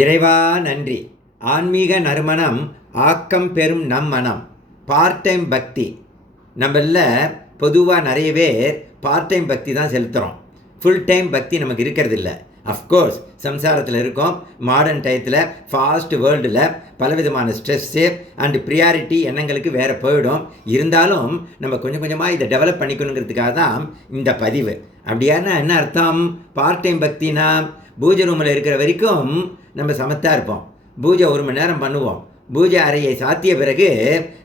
இறைவா நன்றி. ஆன்மீக நறுமணம் ஆக்கம் பெறும் நம் மனம். பார்ட் டைம் பக்தி. நம்மள பொதுவாக நிறைய பேர் பார்ட் டைம் பக்தி தான் செலுத்துகிறோம். ஃபுல் டைம் பக்தி நமக்கு இருக்கிறது இல்லை. அஃப்கோர்ஸ் சம்சாரத்தில் இருக்கோம். மாடர்ன் டயத்தில் ஃபாஸ்ட் வேர்ல்டில் பலவிதமான ஸ்ட்ரெஸ்ஸு அண்டு ப்ரியாரிட்டி எண்ணங்களுக்கு வேறு போயிடும். இருந்தாலும் நம்ம கொஞ்சம் கொஞ்சமாக இதை டெவலப் பண்ணிக்கணுங்கிறதுக்காக தான் இந்த பதிவு. அப்படியானா என்ன அர்த்தம்? பார்ட் டைம் பக்தினா பூஜை ரூமில் இருக்கிற வரைக்கும் நம்ம சமத்தாக இருப்போம். பூஜை 1 மணி நேரம் பண்ணுவோம். பூஜை அறையை சாத்திய பிறகு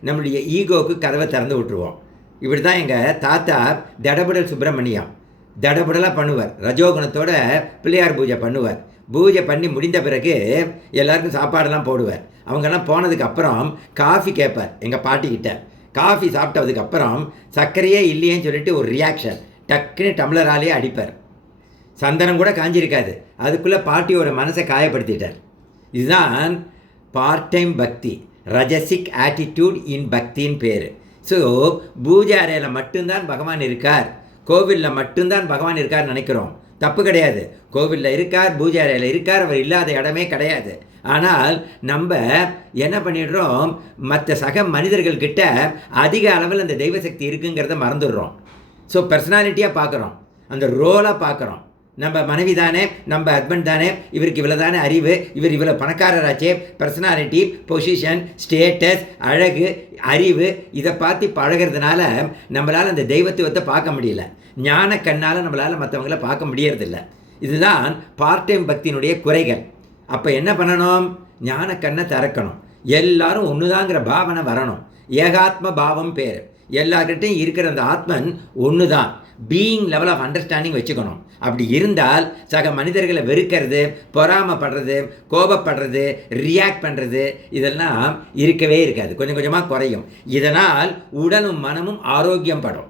நம்மளுடைய ஈகோவுக்கு கதவை திறந்து விட்டுருவோம். இப்படி தான் எங்கள் தாத்தா தடபுடல் சுப்பிரமணியம் தடபுடலாக பண்ணுவார். ரஜோகுணத்தோட பிள்ளையார் பூஜை பண்ணுவார். பூஜை பண்ணி முடிந்த பிறகு எல்லாருக்கும் சாப்பாடெல்லாம் போடுவார். அவங்கெல்லாம் போனதுக்கப்புறம் காஃபி கேட்பார் எங்கள் பாட்டிக்கிட்ட. காஃபி சாப்பிட்டதுக்கப்புறம் சர்க்கரையே இல்லையேன்னு சொல்லிட்டு ஒரு ரியாக்ஷன் டக்குன்னு டம்ளராலேயே அடிப்பார். சந்தனம் கூட காஞ்சிருக்காது. அதுக்குள்ளே பாட்டியோட மனசை காயப்படுத்திட்டார். இதுதான் பார்ட் டைம் பக்தி. ரஜசிக் ஆட்டிடியூட் இன் பக்தின்னு பேர். ஸோ பூஜை அறையில் மட்டும்தான் பகவான் இருக்கார், கோவிலில் மட்டும்தான் பகவான் இருக்கார்னு நினைக்கிறோம். தப்பு கிடையாது. கோவிலில் இருக்கார், பூஜை அறையில் இருக்கார், அவர் இல்லாத இடமே கிடையாது. ஆனால் நம்ம என்ன பண்ணிடுறோம், மற்ற சக மனிதர்கள்கிட்ட அதிக அளவில் அந்த தெய்வசக்தி இருக்குங்கிறத மறந்துடுறோம். ஸோ பர்சனாலிட்டியாக பார்க்குறோம், அந்த ரோலாக பார்க்குறோம். நம்ம மனைவி தானே, நம்ம ஹஸ்பண்ட் தானே, இவருக்கு இவ்வளோ தானே அறிவு, இவர் இவ்வளோ பணக்காரராச்சே, பர்சனாலிட்டி, பொசிஷன், ஸ்டேட்டஸ், அழகு, அறிவு, இதை பார்த்து பழகிறதுனால நம்மளால் அந்த தெய்வத்துவத்தை பார்க்க முடியல. ஞான கண்ணால் நம்மளால் மற்றவங்கள பார்க்க முடியறதில்ல. இதுதான் பார்ட் டைம் பக்தியினுடைய குறைகள். அப்போ என்ன பண்ணணும்? ஞான கண்ணை திறக்கணும். எல்லாரும் ஒன்றுதாங்கிற பாவனை வரணும். ஏகாத்ம பாவம் பேர். எல்லார்கிட்டையும் இருக்கிற அந்த ஆத்மன் ஒன்று தான். பீயிங் லெவல் ஆஃப் அண்டர்ஸ்டாண்டிங் வச்சுக்கணும். அப்படி இருந்தால் சக மனிதர்களை வெறுக்கிறது, பொறாமப்படுறது, கோபப்படுறது, ரியாக்ட் பண்ணுறது இதெல்லாம் இருக்கவே இருக்காது. கொஞ்சம் கொஞ்சமாக குறையும். இதனால் உடலும் மனமும் ஆரோக்கியம் படும்.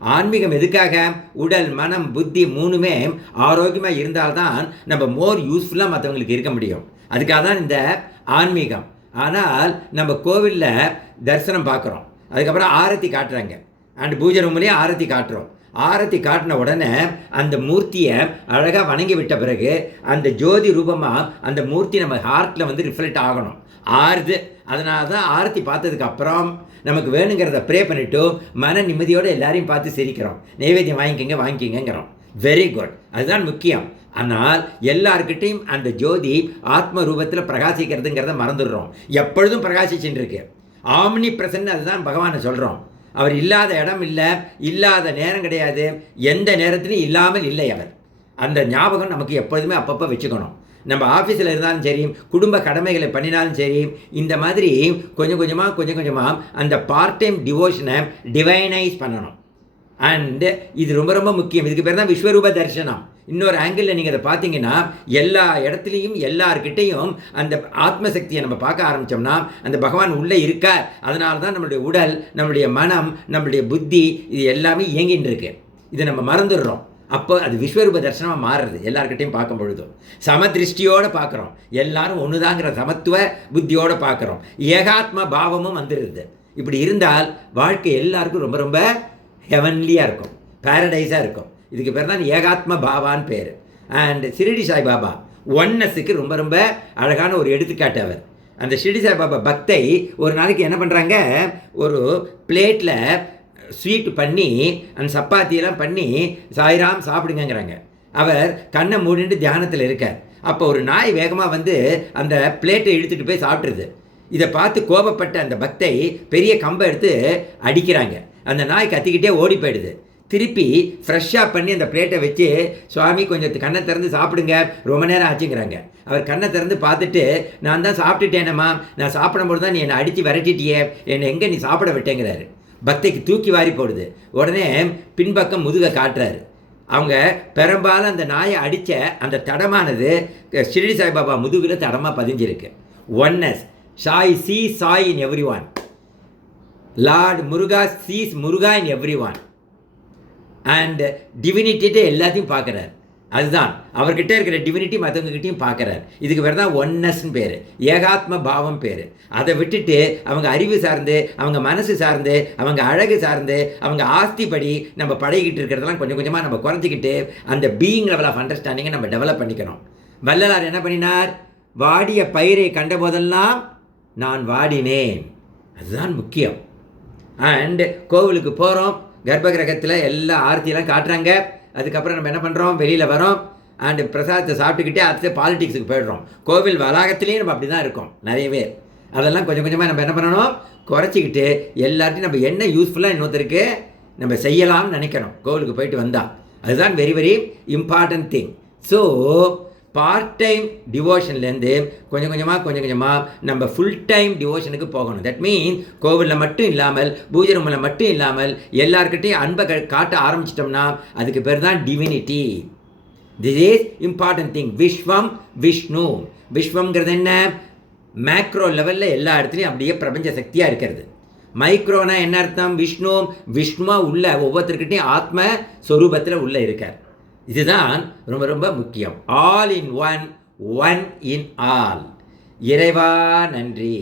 ஆன்மீகம் எதுக்காக? உடல், மனம், புத்தி 3மே ஆரோக்கியமாக இருந்தால்தான் நம்ம மோர் யூஸ்ஃபுல்லாக மற்றவங்களுக்கு இருக்க முடியும். அதுக்காக தான் இந்த ஆன்மீகம். ஆனால் நம்ம கோவிலில் தரிசனம் பார்க்குறோம், அதுக்கப்புறம் ஆரத்தி காட்டுறாங்க, அண்ட் பூஜை ரூம்லேயே ஆரத்தி காட்டுறோம். ஆரத்தி காட்டின உடனே அந்த மூர்த்தியை அழகாக வணங்கி விட்ட பிறகு அந்த ஜோதி ரூபமாக அந்த மூர்த்தி நம்ம ஹார்ட்டில் வந்து ரிஃப்ளெக்ட் ஆகணும், ஆறுது. அதனால தான் ஆரத்தி பார்த்ததுக்கப்புறம் நமக்கு வேணுங்கிறத ப்ரே பண்ணிவிட்டு மன நிம்மதியோடு எல்லாரையும் பார்த்து சிரிக்கிறோம். நைவேத்தியம் வாங்கிக்கிங்கிறோம். வெரி குட், அதுதான் முக்கியம். ஆனால் எல்லார்கிட்டையும் அந்த ஜோதி ஆத்ம ரூபத்தில் பிரகாசிக்கிறதுங்கிறத மறந்துடுறோம். எப்பொழுதும் பிரகாசிச்சுட்டு இருக்கு. ஆம்னி பிரசன்ட், அதுதான் பகவானை சொல்கிறோம். அவர் இல்லாத இடம் இல்லை, இல்லாத நேரம் கிடையாது, எந்த நேரத்திலையும் இல்லாமல் இல்லை அவர். அந்த ஞாபகம் நமக்கு எப்பொழுதுமே அப்பப்போ வச்சுக்கணும். நம்ம ஆஃபீஸில் இருந்தாலும் சரி, குடும்ப கடமைகளை பண்ணினாலும் சரி, இந்த மாதிரி கொஞ்சம் கொஞ்சமாக அந்த பார்ட் டைம் டிவோஷனை டிவைனைஸ் பண்ணணும். அண்டு இது ரொம்ப ரொம்ப முக்கியம். இதுக்கு பேர் தான் விஸ்வரூப தரிசனம். இன்னொரு ஆங்கிளில் நீங்கள் அதை பார்த்தீங்கன்னா எல்லா இடத்துலையும் எல்லார்கிட்டையும் அந்த ஆத்மசக்தியை நம்ம பார்க்க ஆரம்பித்தோம்னா அந்த பகவான் உள்ளே இருக்கார். அதனால தான் நம்மளுடைய உடல், நம்மளுடைய மனம், நம்மளுடைய புத்தி இது எல்லாமே இயங்கின்னு இருக்கு. இதை நம்ம மறந்துடுறோம். அப்போ அது விஸ்வரூப தரிசனமாக மாறுறது. எல்லார்கிட்டையும் பார்க்கும் பொழுதும் சமதிருஷ்டியோடு பார்க்குறோம். எல்லாரும் ஒன்றுதாங்கிற சமத்துவ புத்தியோடு பார்க்குறோம். ஏகாத்ம பாவமும் வந்துடுது. இப்படி இருந்தால் வாழ்க்கை எல்லாருக்கும் ரொம்ப ரொம்ப ஹெவன்லியாக இருக்கும், பேரடைஸாக இருக்கும். இதுக்கு பேர் தான் ஏகாத்ம பாவான்னு பேர். அண்ட் ஷிரடி சாய்பாபா ஒன்னஸுக்கு ரொம்ப ரொம்ப அழகான ஒரு எடுத்துக்காட்டு அவர். அந்த ஷிரடி சாய்பாபா பக்தை ஒரு நாளைக்கு என்ன பண்ணுறாங்க, ஒரு பிளேட்டில் ஸ்வீட் பண்ணி அந்த சப்பாத்தியெல்லாம் பண்ணி சாய்ராம் சாப்பிடுங்கிறாங்க. அவர் கண்ணை மூடிட்டு தியானத்தில் இருக்கார். அப்போ ஒரு நாய் வேகமாக வந்து அந்த பிளேட்டை இழுத்துட்டு போய் சாப்பிட்ருது. இதை பார்த்து கோபப்பட்ட அந்த பக்தை பெரிய கம்பை எடுத்து அடிக்கிறாங்க. அந்த நாய் கத்திக்கிட்டே ஓடி போயிடுது. திருப்பி ஃப்ரெஷ்ஷாக பண்ணி அந்த பிளேட்டை வச்சு, சுவாமி கொஞ்சம் கண்ணை திறந்து சாப்பிடுங்க, ரொம்ப நேரம் ஆச்சுங்கிறாங்க. அவர் கண்ணை திறந்து பார்த்துட்டு, நான் தான் சாப்பிட்டுட்டேனம்மா, நான் சாப்பிடும்போது தான் நீ என்னை அடித்து விரட்டிட்டியே, என்னை எங்கே நீ சாப்பிட விட்டேங்கிறாரு. பக்தைக்கு தூக்கி வாரி போடுது. உடனே பின்பக்கம் முதுகை காட்டுறாரு. அவங்க பெரும்பாலும் அந்த நாயை அடித்த அந்த தடமானது ஷிரடி சாய்பாபா முதுகில் தடமாக பதிஞ்சிருக்கு. Oneness. Sai sees Sai in every one. Lord Muruga sees Muruga in every one. And டிவினிட்டிகிட்ட எல்லாத்தையும் பார்க்குறார். அதுதான் அவர்கிட்ட இருக்கிற டிவினிட்டி மற்றவங்ககிட்டையும் பார்க்குறார். இதுக்கு பேர் தான் ஒன்னஸ்ன்னு பேர், ஏகாத்ம பாவம் பேர். அதை விட்டுட்டு அவங்க அறிவு சார்ந்து, அவங்க மனசு சார்ந்து, அவங்க அழகு சார்ந்து, அவங்க ஆஸ்திப்படி நம்ம பழகிட்டு இருக்கிறதெல்லாம் கொஞ்சம் கொஞ்சமாக நம்ம குறைஞ்சிக்கிட்டு அந்த பீயிங் லெவல் ஆஃப் அண்டர்ஸ்டாண்டிங்கை நம்ம டெவலப் பண்ணிக்கணும். வள்ளலார் என்ன பண்ணினார்? வாடிய பயிரை கண்டபோதெல்லாம் நான் வாடினேன். அதுதான் முக்கியம். அண்டு கோவிலுக்கு போகிறோம், கர்ப்ப கிரகத்தில் எல்லா ஆர்த்தியெல்லாம் காட்டுறாங்க. அதுக்கப்புறம் நம்ம என்ன பண்ணுறோம், வெளியில் வரோம் அண்டு பிரசாதத்தை சாப்பிட்டுக்கிட்டே அடுத்து பாலிடிக்ஸுக்கு போய்டுறோம். கோவில் வளாகத்துலேயும் நம்ம அப்படி தான் இருக்கோம் நிறைய பேர். அதெல்லாம் கொஞ்சம் கொஞ்சமாக நம்ம என்ன பண்ணணும், குறைச்சிக்கிட்டு எல்லார்ட்டையும் நம்ம என்ன யூஸ்ஃபுல்லாக இன்னொருத்தருக்கு நம்ம செய்யலாம்னு நினைக்கணும் கோவிலுக்கு போயிட்டு வந்தால். அதுதான் very very important thing. So part time டிவோஷன்லேருந்து கொஞ்சம் கொஞ்சமாக நம்ம ஃபுல் டைம் டிவோஷனுக்கு போகணும். தட் மீன்ஸ் கோவிலில் மட்டும் இல்லாமல், பூஜை ரூமில் மட்டும் இல்லாமல், எல்லாருக்கிட்டையும் அன்பை காட்ட ஆரம்பிச்சிட்டோம்னா அதுக்கு பேர் தான் divinity. This is important thing. விஸ்வம் விஷ்ணு. விஸ்வம்ங்கிறது என்ன, மேக்ரோ லெவலில் எல்லா இடத்துலையும் அப்படியே பிரபஞ்ச சக்தியாக இருக்கிறது. மைக்ரோனா என்ன அர்த்தம், விஷ்ணு விஷ்ணுவா உள்ள ஒவ்வொருத்தருக்கிட்டையும் ஆத்ம ஸ்வரூபத்தில் உள்ள இருக்கார். இதுதான் ரொம்ப ரொம்ப முக்கியம். All in one, one in all. இறைவா நன்றி.